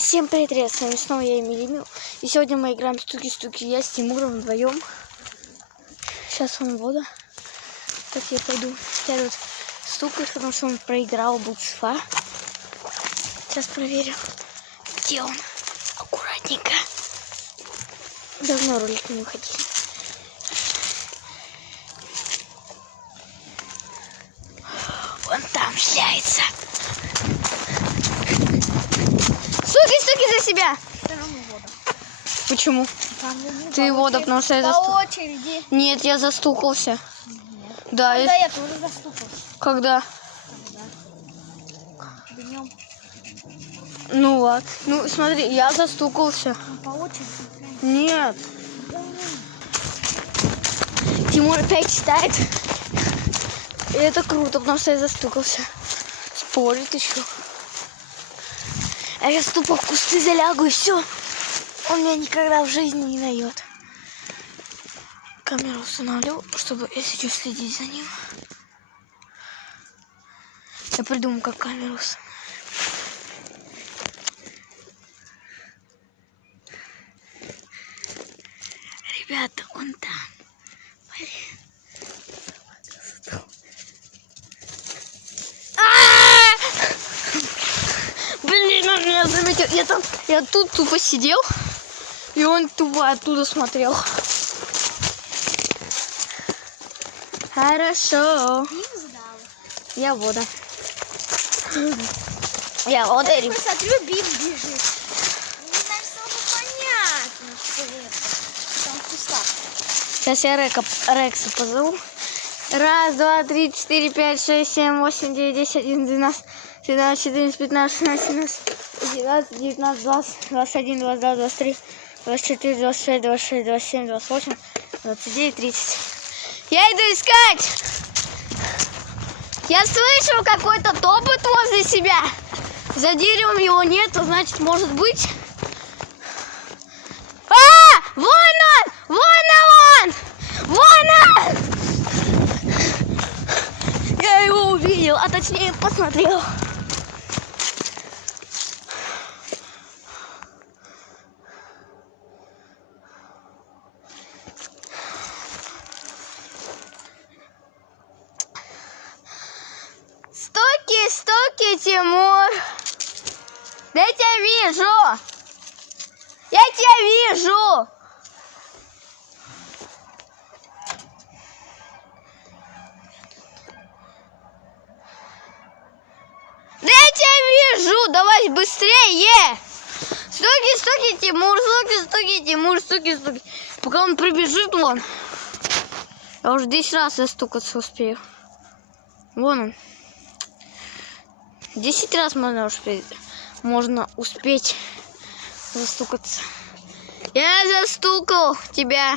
Всем привет, с вами снова я, Эмиль. И сегодня мы играем в стуки-стуки. Я с Тимуром вдвоем. Сейчас он вода. Так я пойду. Я тут стукаю, потому что он проиграл Буцфа. Сейчас проверю, где он. Аккуратненько. Давно ролики не выходили. Он там шляется. Стуки за себя. Почему? Ты вода, потому что я застукался. По очереди. Нет, я застукался. Нет. Да. Когда я тоже застукался. Когда? Днем. Ну ладно. Ну смотри, я застукался. По очереди. Нет. Тимур опять читает. И это круто, потому что я застукался. Спорит еще. А я тупо в кусты залягу и все. Он меня никогда в жизни не найдет. Камеру установлю, чтобы если что следить за ним. Я придумал, как камеру установить. Ребята, он там. Блин, он меня заметил. Я тут тупо сидел, и он тупо оттуда смотрел. Хорошо. Я вода. Я вода. Я посмотрю, Бим бежит. Мне кажется, понятно, что это. Там в кустах. Сейчас я Рекса позову. 1, 2, 3, 4, 5, 6, 7, 8, 9, 10, 11, 12, 13, 14, 15, 16, 17, 18, 19, 20, 21, 22, 23, 24, 26, 26, 27, 28, 29, 30. Я иду искать! Я слышу какой-то топот возле себя. За деревом его нету, значит, может быть... А! Вон он! Вон он! Вон он! Я его увидел, а точнее посмотрел. Стуки, Тимур. Да я тебя вижу. Я тебя вижу. Да я тебя вижу. Давай быстрее. Стуки, Тимур. Стуки, Тимур. Стуки. Пока он прибежит вон. Я уже 10 раз застукаться успею. Вон он. 10 раз можно успеть застукаться. Я застукал тебя.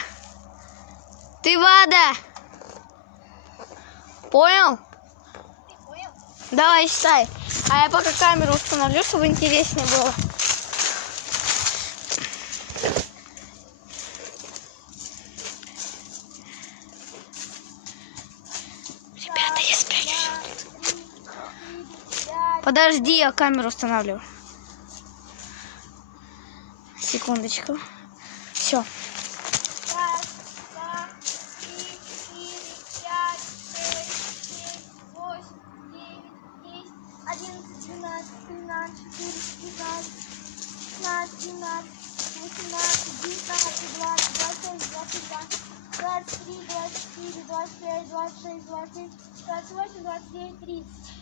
Ты вода. Понял? Понял? Давай, считай. А я пока камеру установлю, чтобы интереснее было. Ребята, я спрячусь. Подожди, я камеру устанавливаю. Секундочку. Все. 1, 2, 3, 4, 5, 6, 7, 8, 9, 10, 11, 12, 13, 14, 15, 16, 17, 18, 19, 20, 21, 22, 23, 24, 25, 26, 27, 28, 29, 30.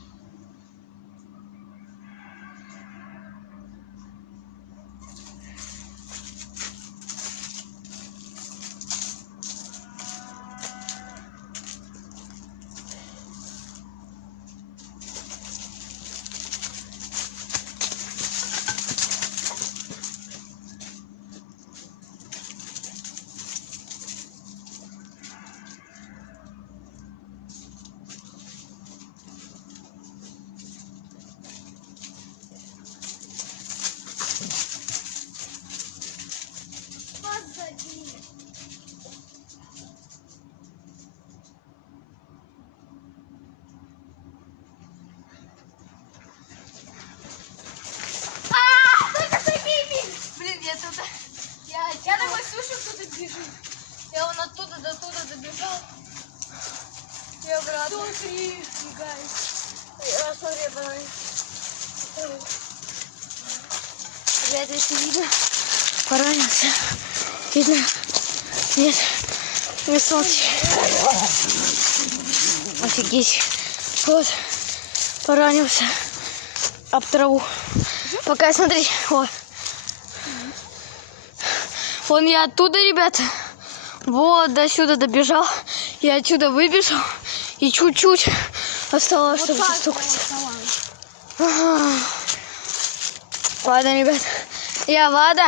Я вон оттуда до туда добежал. И обратно. Смотри, смотри, парень. Ребята, если видно, поранился. Видно? Нет. Не смотри. Офигеть. Вот. Поранился. Об траву. Пока смотри. Вот. Вон я оттуда, ребята. Вот до сюда добежал. Я отсюда выбежал. И чуть-чуть осталось, вот чтобы застукать. Ага. Ладно, ребят. Я Влада.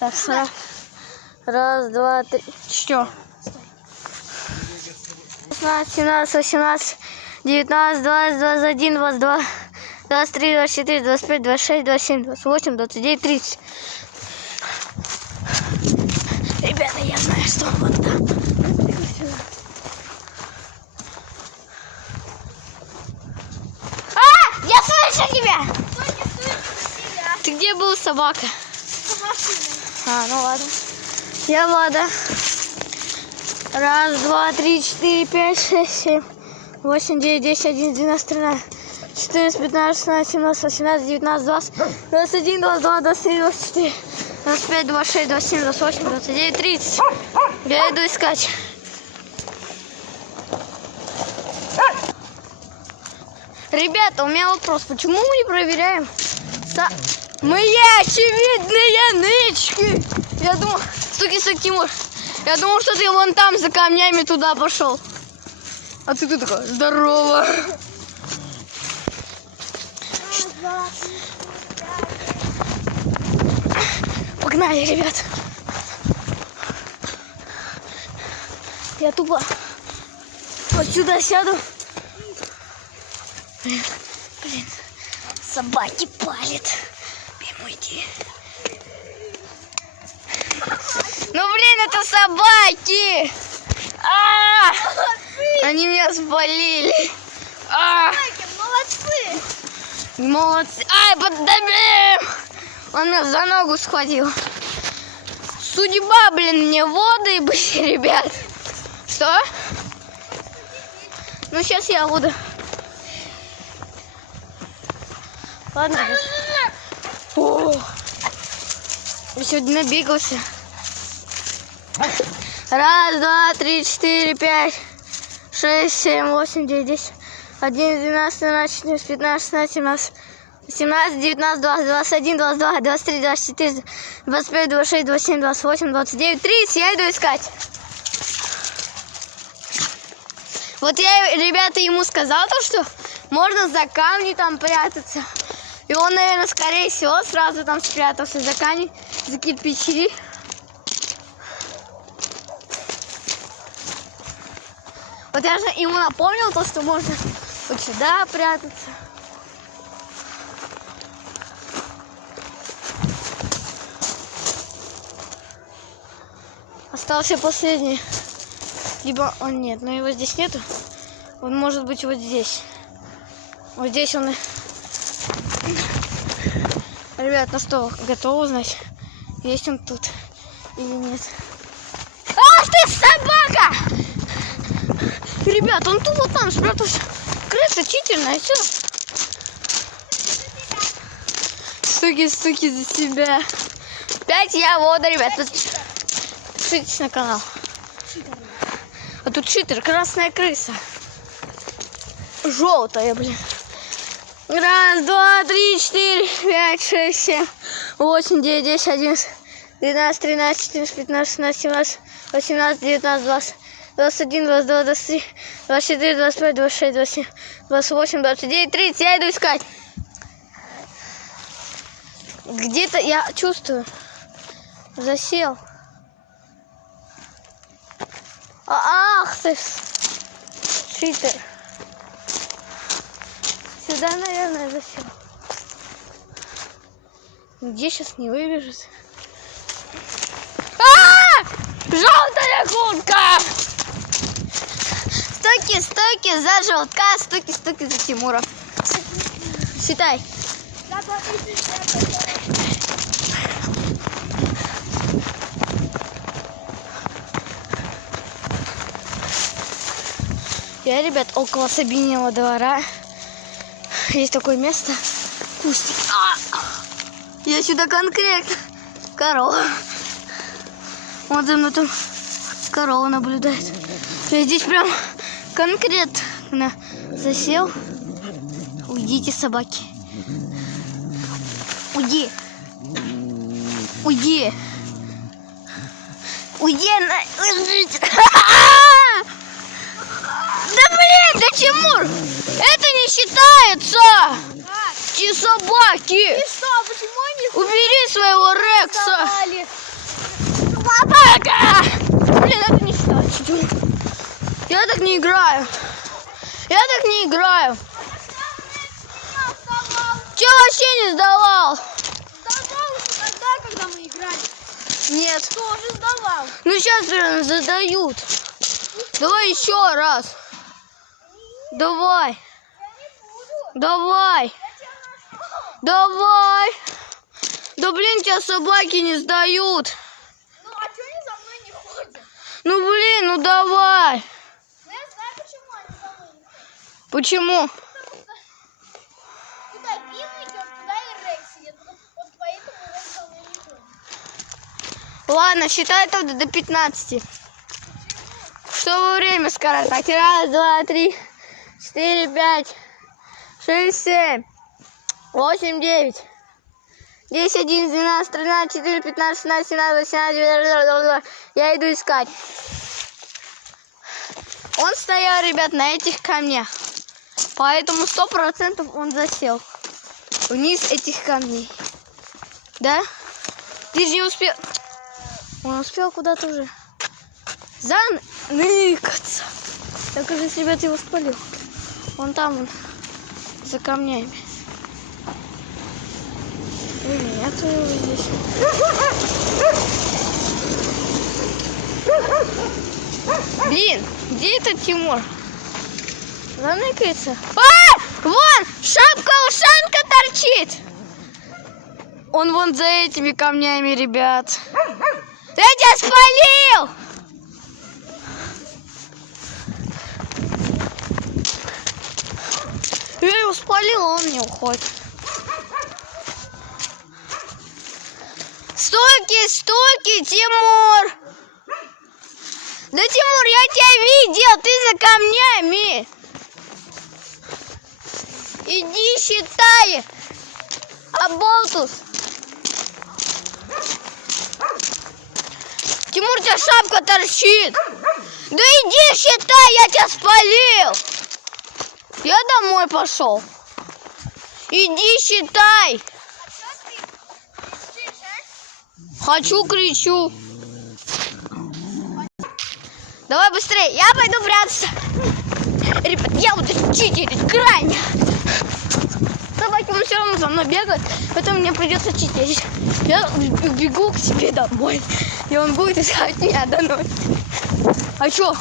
Так, сразу. Раз, два, три. Что? 16, 17, 18, 19, 20, 21, 22, 23, 24, 25, 26, 27, 28, 29, 30. Ребята, я знаю, что он вот там. А! Я слышу тебя! Ты где был, собака? А, ну ладно. Я Влада. Раз, два, три, четыре, пять, шесть, семь, 8, 9, 10, 11, 12, 13, 14, 15, 16, 17, 18, 19, 20, 21, 22, 23, 24, 25, 26, 27, 28, 29, 30. Я иду искать. Ребята, у меня вопрос. Почему мы не проверяем мои очевидные нычки? Я думал... Стуки, Тимур. Я думал, что ты вон там за камнями туда пошел. А ты тут такая, здорово. Погнали, ребят. Я тупо вот сюда сяду. Блин, собаки палят. Уйди. Ну блин, это собаки! Они меня спалили. Собаки, молодцы! Молодцы. Ай, поддавим! Он меня за ногу схватил. Судьба, блин, мне воды быть, ребят. Что? Ну сейчас я буду. Ладно. О, я сегодня набегался. Раз, два, три, четыре, пять, 6, 7, 8, 9, 10, 11, 12, 13, 14, 15, 16, 17, 18, 19, 20, 21, 22, 23, 24, 25, 26, 27, 28, 29, 30. Я иду искать. Вот я, ребята, ему сказал то, что можно за камни там прятаться. И он, наверное, скорее всего, сразу там спрятался за камни, за кирпичи. Вот я же ему напомнил то, что можно вот сюда прятаться. Остался последний. Либо он нет, но его здесь нету. Он может быть вот здесь. Вот здесь он... Ребят, ну что, готовы узнать, есть он тут или нет? Ах ты, собака! Ребят, он тут вот там спрятался. Крыса читерная, все. Стуки за себя. 5 я вода, ребят. Подписывайтесь на канал. А тут читер, красная крыса. Желтая, блин. Раз, два, три, четыре, 5, 6, 7, 8, 9, 10, 11, 12, 13, 14, 15, 16, 17, 18, 19, 20, 21, 22, 23, 24, 25, 26, 27, 28, 29, 30. Я иду искать. Где-то я чувствую. Засел. Ах ты, читер. Сюда, наверное, засел. Где сейчас не выбежит? Желтая куртка! Стойки за желтка, стойки за Тимура. Считай. Я, ребят, около Сабининого двора. Есть такое место. Кустик. Я сюда конкретно. Корова. Вот за мной там корова наблюдает. Я здесь прям конкретно засел. Уйдите, собаки. Уйди. Уйди. Уйди. Да блин, да Тимур, это не считается. Эти собаки. И что, почему они Убери своего Рекса. вставали? Собака. Блин, это не считается, Тимур. Я так не играю. Я так не играю. Че вообще не сдавал? Сдавал еще тогда, когда мы играли. Нет. Тоже сдавал. Ну сейчас прям задают. Давай еще раз. Давай. Я не буду. Давай. Я тебя нашел. Давай. Да блин, тебя собаки не сдают. Ну, а что они за мной не ходят? Ну блин, ну давай. Ну, я знаю, почему они за мной не ходят. Почему? Куда Бина идет, туда и Рекс идет. Вот поэтому он за мной не ходит. Ладно, считай тогда до 15. Чтобы время скоротать. Раз, два, три, 4, 5, 6, 7, 8, 9, 10, 11, 12, 13, 14, 15, 16, 17, 18, 19. Я иду искать. Он стоял, ребят, на этих камнях. Поэтому 100% он засел вниз этих камней. Да? Ты же не успел. Он успел куда-то уже заныкаться. Я, кажется, ребят, его спалил. Вон там он, за камнями. И нету его здесь. Блин, где этот Тимур? Заныкается. Вон, шапка-ушанка торчит. Он вон за этими камнями, ребят. Я тебя спалил! Я его спалил, а он не уходит. Стойки, стойки, Тимур! Да, Тимур, я тебя видел, ты за камнями. Иди, считай, оболтус. Тимур, у тебя шапка торчит. Да иди, считай, я тебя спалил. Я домой пошел. Иди, считай. Хочу, кричу. Давай быстрее, я пойду прятаться. Ребят, я буду читерить крайне. Собаки, он все равно за мной бегает, поэтому мне придется читерить. Я бегу к себе домой, и он будет искать меня до ночи. А что?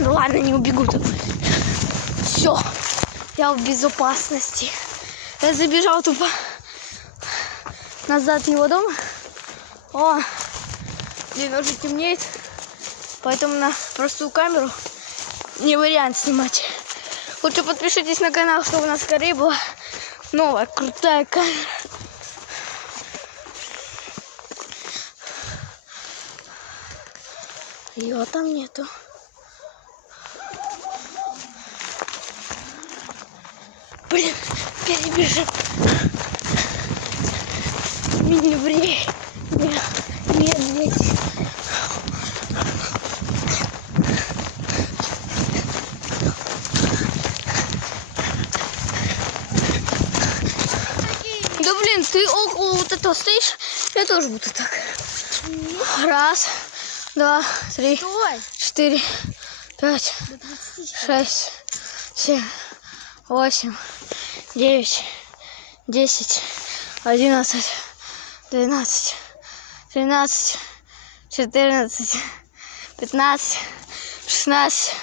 Ну ладно, не убегу домой. Все, я в безопасности. Я забежал тупо назад его дома. О, блин, уже темнеет, поэтому на простую камеру не вариант снимать. Лучше подпишитесь на канал, чтобы у нас скорее была новая крутая камера. Его там нету. Блин, перебежим. Маневрей. Медведь. Да блин, ты около вот этого стоишь, я тоже буду так. Раз, два, три, Стой. 4, 5, 6, 7, 8, 9, 10, 11, 12, 13, 14, 15, 16,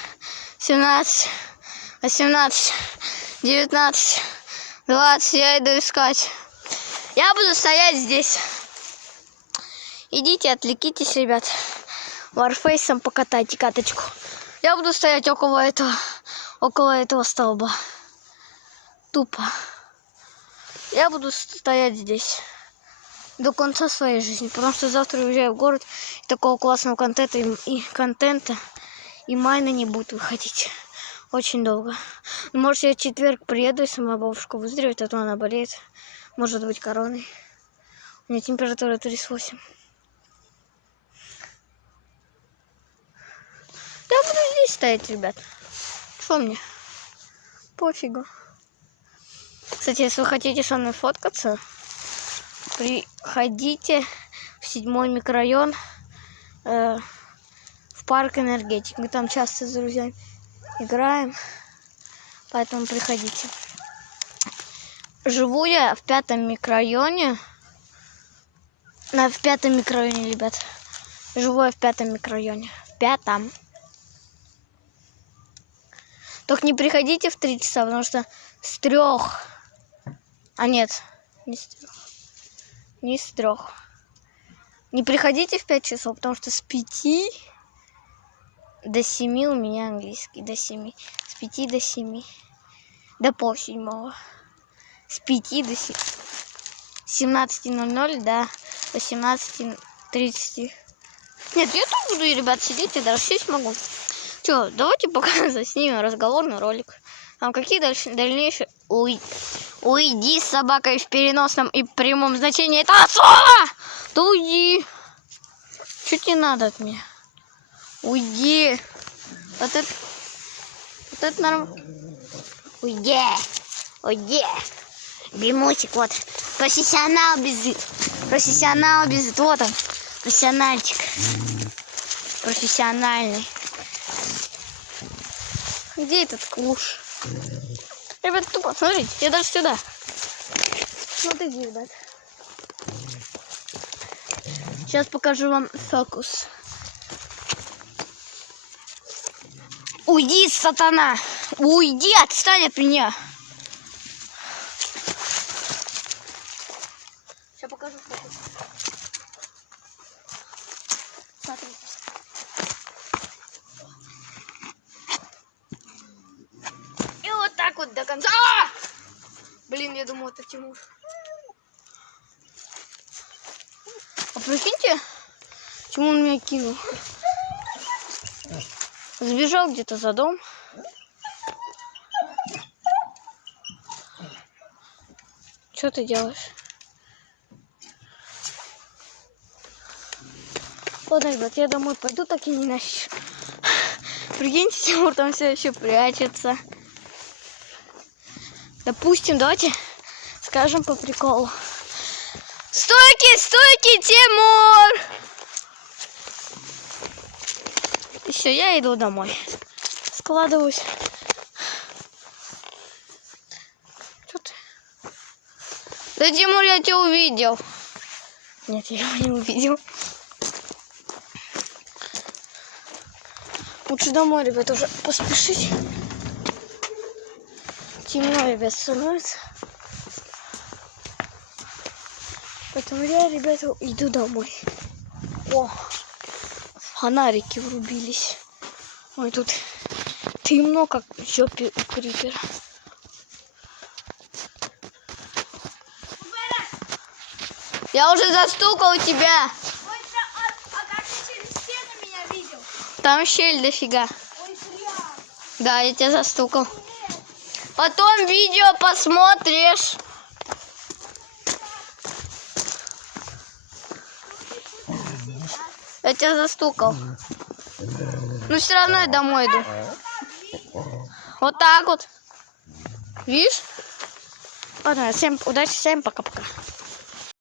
17, 18, 19, 20. Я иду искать. Я буду стоять здесь. Идите, отвлекитесь, ребят. Варфейсом покатайте каточку. Я буду стоять около этого столба. Тупо. Я буду стоять здесь до конца своей жизни, потому что завтра уезжаю в город, и такого классного контента и майна не будет выходить очень долго. Может, я в четверг приеду, если моя бабушка выздоровеет, а то она болеет. Может быть, короной. У меня температура 38. Я буду здесь стоять, ребят. Что мне? Пофигу. Кстати, если вы хотите со мной фоткаться, приходите в 7-й микрорайон в парк Энергетик. Мы там часто с друзьями играем, поэтому приходите. Живу я в 5-м микрорайоне. В 5-м микрорайоне, ребят. Живу я в 5-м микрорайоне. В 5-м. Только не приходите в 3 часа, потому что с 3. А нет, не с 3. Не с 3. Не приходите в 5 часов, потому что с 5 до 7 у меня английский. До 7. С 5 до 7. До пол-7. С 5 до 17:00 до 18:30. Нет, я тут буду, ребят, сидеть, я даже сесть могу. Че, давайте пока заснимем разговорный ролик. Там какие дальнейшие... Уйди с собакой в переносном и прямом значении этого слова! Да уйди! Что тебе надо от меня? Уйди! Вот это нормально. Уйди! Уйди! Бемусик, вот. Профессионал бежит. Профессионал бежит. Вот он. Профессиональчик. Профессиональный. Где этот клуш? Ребят, тупо, смотрите, я даже сюда. Смотрите, ребят. Сейчас покажу вам фокус. Уйди, сатана! Уйди, отстань от меня! Сейчас покажу фокус. Смотрите. И вот так вот до конца. Блин, я думал, это Тимур. А прикиньте, чему он меня кинул. Сбежал где-то за дом. Что ты делаешь? Ладно, ребят, я домой пойду, так и не нащу. Прикиньте, Тимур там все еще прячется. Допустим, давайте скажем по приколу. Стойки, стойки, Тимур! И все, я иду домой. Складываюсь. Что ты? Да, Тимур, я тебя увидел. Нет, я его не увидел. Лучше домой, ребят, уже поспешить. Темно, ребят, становится. Поэтому я, ребята, иду домой. О, фонарики врубились. Ой, тут темно, как в жопе у крипера. Я уже застукал тебя. А как ты через стену меня видел? Там щель дофига. Ой, прям. Да, я тебя застукал. Потом видео посмотришь. Я тебя застукал. Но все равно я домой иду. Вот так вот. Видишь? Ладно, всем удачи, всем пока-пока.